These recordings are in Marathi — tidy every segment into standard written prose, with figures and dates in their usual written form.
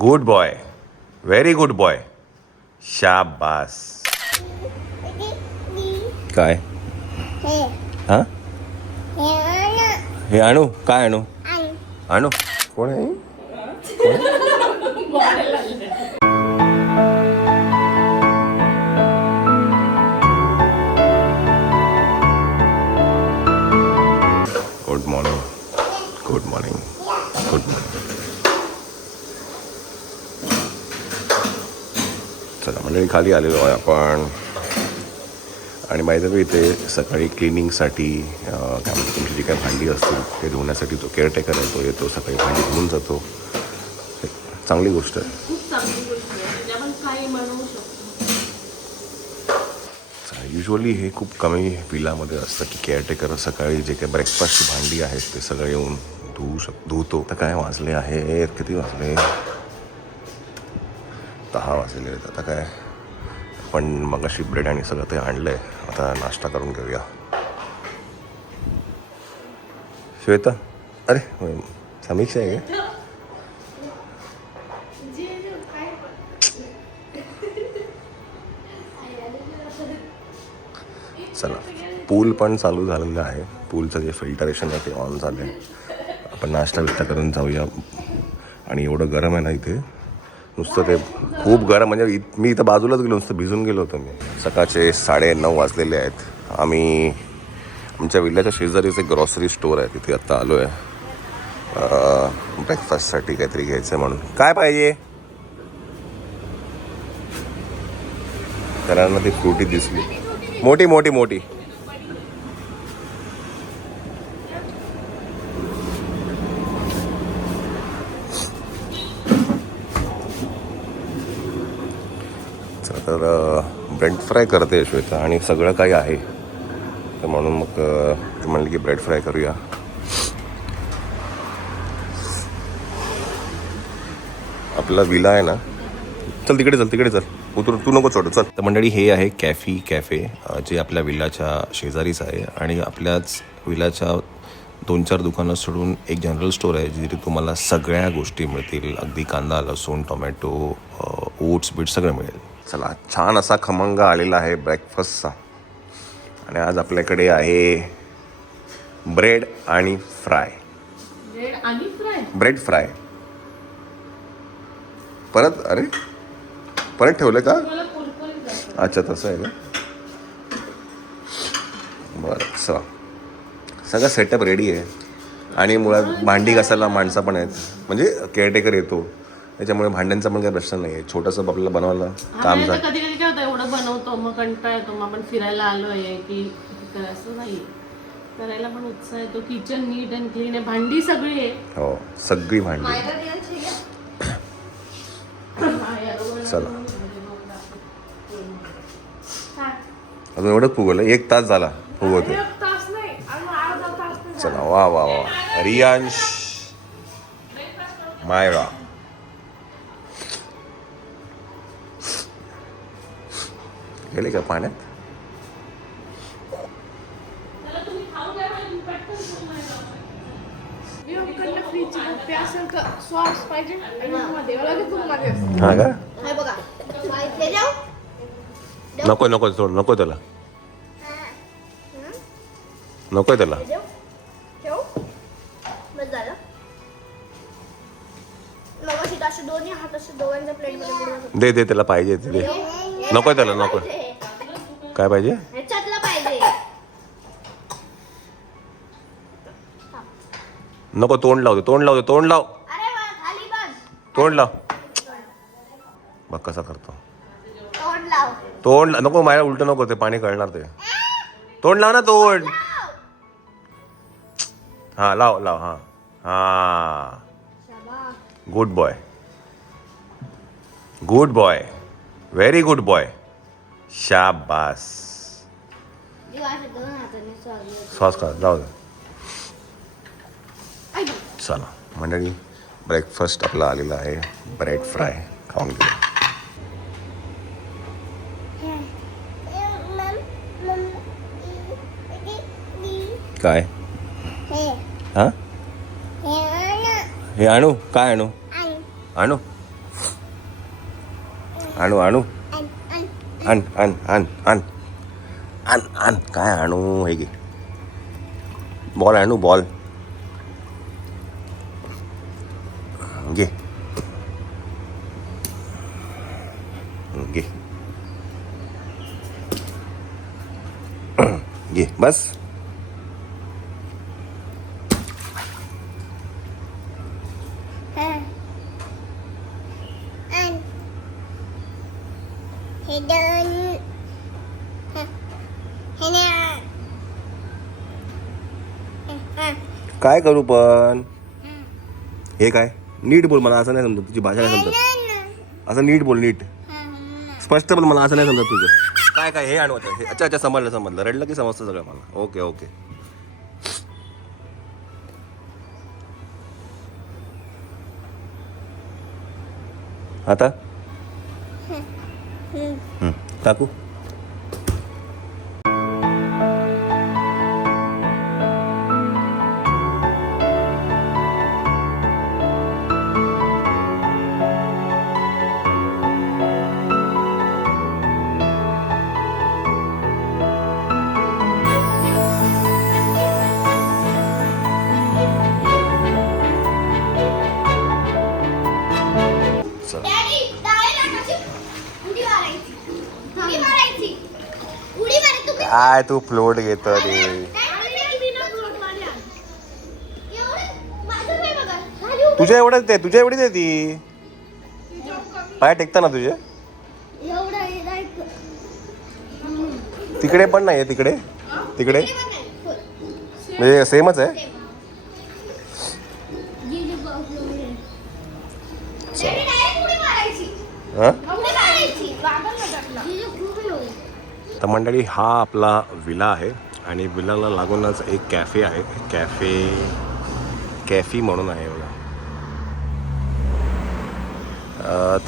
Good boy, very good boy. शाबास. काय हा हे आणू? काय आणू? आणू? कोण आहे? Good morning, good morning, good morning. चला मंडळी, खाली आलेलो आहे आपण. आणि माहिती आहे इथे सकाळी क्लिनिंगसाठी काय म्हणतो तुमची जी काही भांडी असतील ते धुण्यासाठी जो केअरटेकर आहे तो येतो, सकाळी भांडी धुवून जातो. चांगली गोष्ट आहे, खूप चांगली गोष्ट आहे. म्हणजे आपण काही बनवू शकतो. युजली हे खूप कमी विलामध्ये असतं की केअरटेकर सकाळी जे काही ब्रेकफास्टची भांडी आहेत ते सगळे येऊन धुतो. तर काय वाजले आहेत, किती वाजले? 10 वाजलेले आहेत. आता काय पण मगाशी ब्रेड आणि सगळं ते आणलं आहे. आता नाश्ता करून घेऊया. श्वेता, अरे समीक्षा आहे का? चला, पूल पण चालू झालेलं आहे. पूलचं जे फिल्टरेशन आहे ते ऑन झालं आहे. आपण नाश्ता बिष्टा करून जाऊया. आणि एवढं गरम आहे ना इथे, नुसतं ते खूप गरम. म्हणजे मी इथं बाजूलाच गेलो, नुसतं भिजून गेलो होतो मी. सकाळचे 9:30 वाजलेले आहेत. आम्ही आमच्या विल्ल्याच्या शेजारीच एक ग्रॉसरी स्टोअर आहे, तिथे आत्ता आलो आहे ब्रेकफास्टसाठी काहीतरी घ्यायचं आहे म्हणून. काय पाहिजे त्याला ना? ती फ्रुटी दिसली, मोठी मोठी मोठी. तर ब्रेड फ्राय करते श्वेता आणि सगळं काही आहे, तर म्हणून मग ते म्हणले की ब्रेड फ्राय करूया. आपला विला आहे ना, चल तिकडे चल, तिकडे चल, उतर, तू नको सोड, चल. तर मंडळी, हे आहे कॅफे जे आपल्या विलाच्या शेजारीच आहे. आणि आपल्याच विलाच्या 2-4 दुकानं सोडून एक जनरल स्टोअर आहे जिथे तुम्हाला सगळ्या गोष्टी मिळतील. अगदी कांदा, लसूण, टोमॅटो, ओट्स बीट सगळं मिळेल. चला, छान असा खमंग आलेला आहे ब्रेकफास्टचा. आणि आज आपल्याकडे आहे ब्रेड आणि फ्राय. ब्रेड आणि फ्राय? Bread fry. परत? अरे परत ठेवलं का? अच्छा, तसं आहे का? बरं, चला, सगळं सेटअप रेडी आहे. आणि मुळात भांडी घासायला माणसं पण आहेत, म्हणजे केअरटेकर येतो, त्याच्यामुळे भांड्यांचा पण काही प्रश्न नाही आहे. छोटंसं आपल्याला बनवायला काम झालं. कधी कधी काय होतं, एवढं बनवतो मग कंटाळा येतो. मग आपण फिरायला आलो आहे की असं नाही, करायला पण उत्साह येतो. किचन नीट अँड क्लीन आहे, भांडी सगळी आहे. हो, सगळी भांडी. चला, अजून एवढंच फुगवलं? 1 तास झाला फुगवते. चला, वा वा वा. रियांश, मायरा, गेले का पाण्यात? हा का? नको नको, सोड, नको त्याला, नको त्याला. दे दे, त्याला पाहिजे ते दे. नको त्याला, नको. काय पाहिजे? नको, तोंड लावते, तोंड लावते, तोंड लाव, तोंड लाव. बघ कसा करतो. तोंड नको, माझ्या उलट नको, ते पाणी कळणार ते. तोंड लाव ना, तोंड. हा, लाव लाव. हा हा, good boy, good boy, very good boy. शाबास. श्वास का जाऊ दे. चला मंडळी, ब्रेकफास्ट आपला आलेला आहे. ब्रेड फ्राय खाऊन घेऊ. काय? हा, हे आणू? काय आणू? आणू आणू आणू आण आण आण आण आण आण काय आणू हे घे बॉल आणू बॉल घे घे घे बस काय करू पण हे काय नीट बोल मला असं नाही समजत तुझी भाषा नाही समजत असं नीट बोल नीट स्पष्ट बोल मला असं नाही समजत तुझं काय काय हे आणवत हे अच्छा अच्छा समजलं समजलं रडलं की समजतं सगळं मला ओके ओके आता टाकू काय तू फ्लोट घेतो रे तुझ्या एवढंच आहे तुझ्या एवढीच आहे ती पाय टेकता ना तुझे तिकडे पण नाही आहे तिकडे तिकडे म्हणजे सेमच आहे तर मंडळी हा आपला विला आहे आणि विलाला लागूनच एक कॅफे आहे कॅफी म्हणून आहे बघा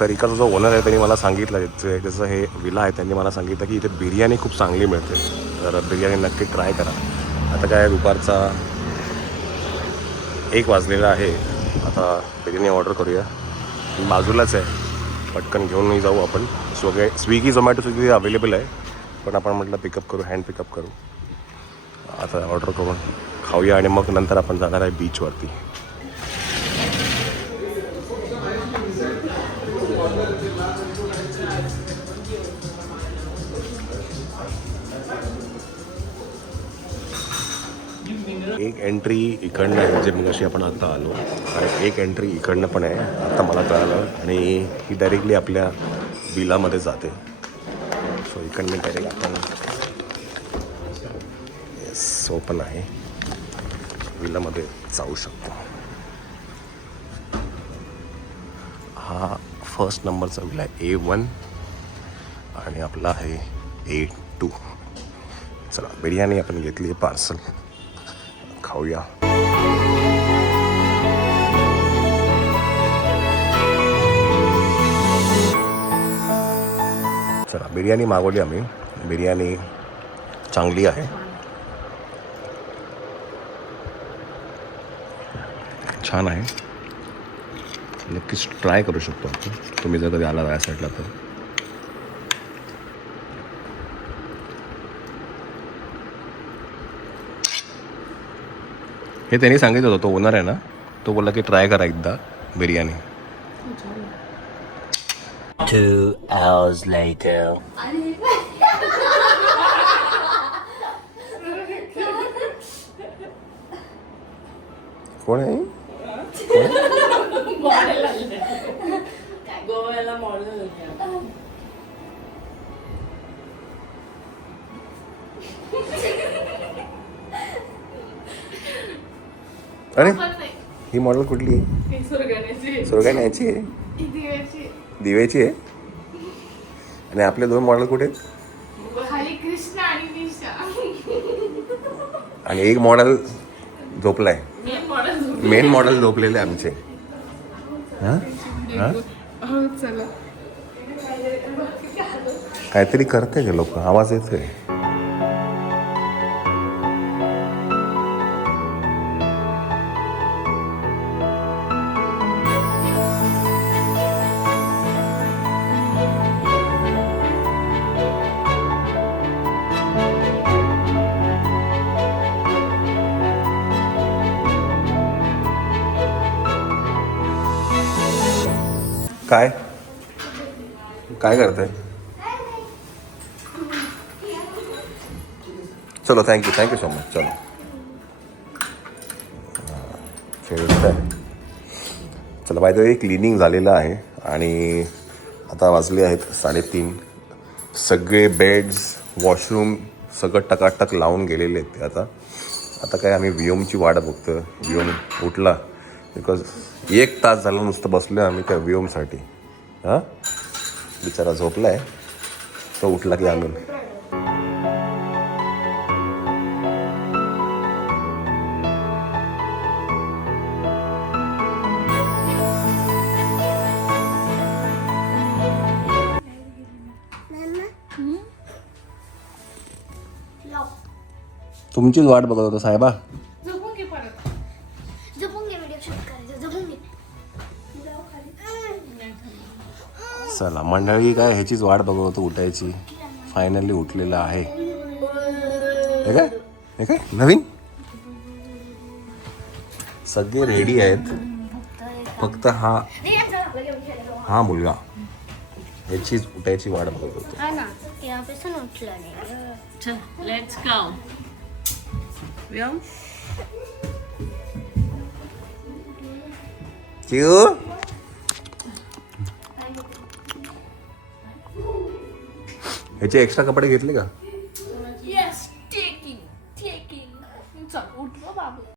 तर इकडचा जो ओनर आहे त्यांनी मला सांगितलं जसं हे विला आहे त्यांनी मला सांगितलं की इथे बिर्याणी खूप चांगली मिळते तर बिर्याणी नक्की ट्राय करा आता काय दुपारचा 1 वाजलेला आहे आता बिर्याणी ऑर्डर करूया बाजूलाच आहे पटकन घेऊन जाऊ आपण स्विगी झोमॅटो सुद्धा तिथे अवेलेबल आहे पण आपण म्हटलं पिकअप करू हँड पिकअप करू आता ऑर्डर करून खाऊया आणि मग नंतर आपण जाणार आहे बीचवरती एक एंट्री इकडनं आहे जे मगाशी आपण आता आलो आणि एक एंट्री इकडनं पण आहे आता मला कळालं आणि ही डायरेक्टली आपल्या विलामध्ये जाते सो इकडनं डायरेक्ट आपण येस ओपन आहे विलामध्ये जाऊ शकतो हा फर्स्ट नंबरचा विला आहे A1 आणि आपला आहे A2 चला बिर्याणी आपण घेतली आहे पार्सल खाऊया चला बिर्याणी मागवली आम्ही बिर्याणी चांगली आहे छान आहे नक्कीच ट्राय करू शकतो आपण तुम्ही जर कधी आला या साईडला तर हे त्यांनी सांगितलं होतं तो ओनर आहे ना तो बोलला की ट्राय करा एकदा बिर्याणी 2 hours later. कोण आहे गोव्याला मॉडेल अरे ही मॉडेल कुठली सुरगाण्याची आहे दिव्याची आहे आणि आपले 2 मॉडेल कुठे कृष्ण आणि निशा आणि एक मॉडेल झोपलाय मेन मॉडेल झोपलेले आमचे काहीतरी करते का लोक आवाज येतोय काय काय करताय? चलो थँक्यू सो मच. चलो खेळताय. चला बाय द वे क्लिनिंग झालेलं आहे आणि आता वाजले आहेत 3:30. सगळे बेड्स वॉशरूम सगळं टकाटक लावून गेलेले आहेत ते. आता काय आम्ही व्योमची वाट बघतो. व्योम उठला बिकॉज 1 तास झालं नुसतं बसलो आम्ही त्या व्योमसाठी. हां बिचारा झोपला आहे. तो उठला की आणून तुमचीच वाट बघत होतो साहेबा. झोपून घे परत. झोपून घे, व्हिडिओ शूट करायचं. झोपून घे. चला मंडळी काय ह्याचीच वाट बघत होतो उठायची. फायनली उठलेलं आहे. हे काय नवीन सगळे रेडी आहेत. फक्त हा मुलगा ह्याचीच उठायची वाट बघत होतो. हा ना, यापासून उठलं नाही. चल लेट्स गो. व्योम ह्याचे एक्स्ट्रा कपडे घेतले का?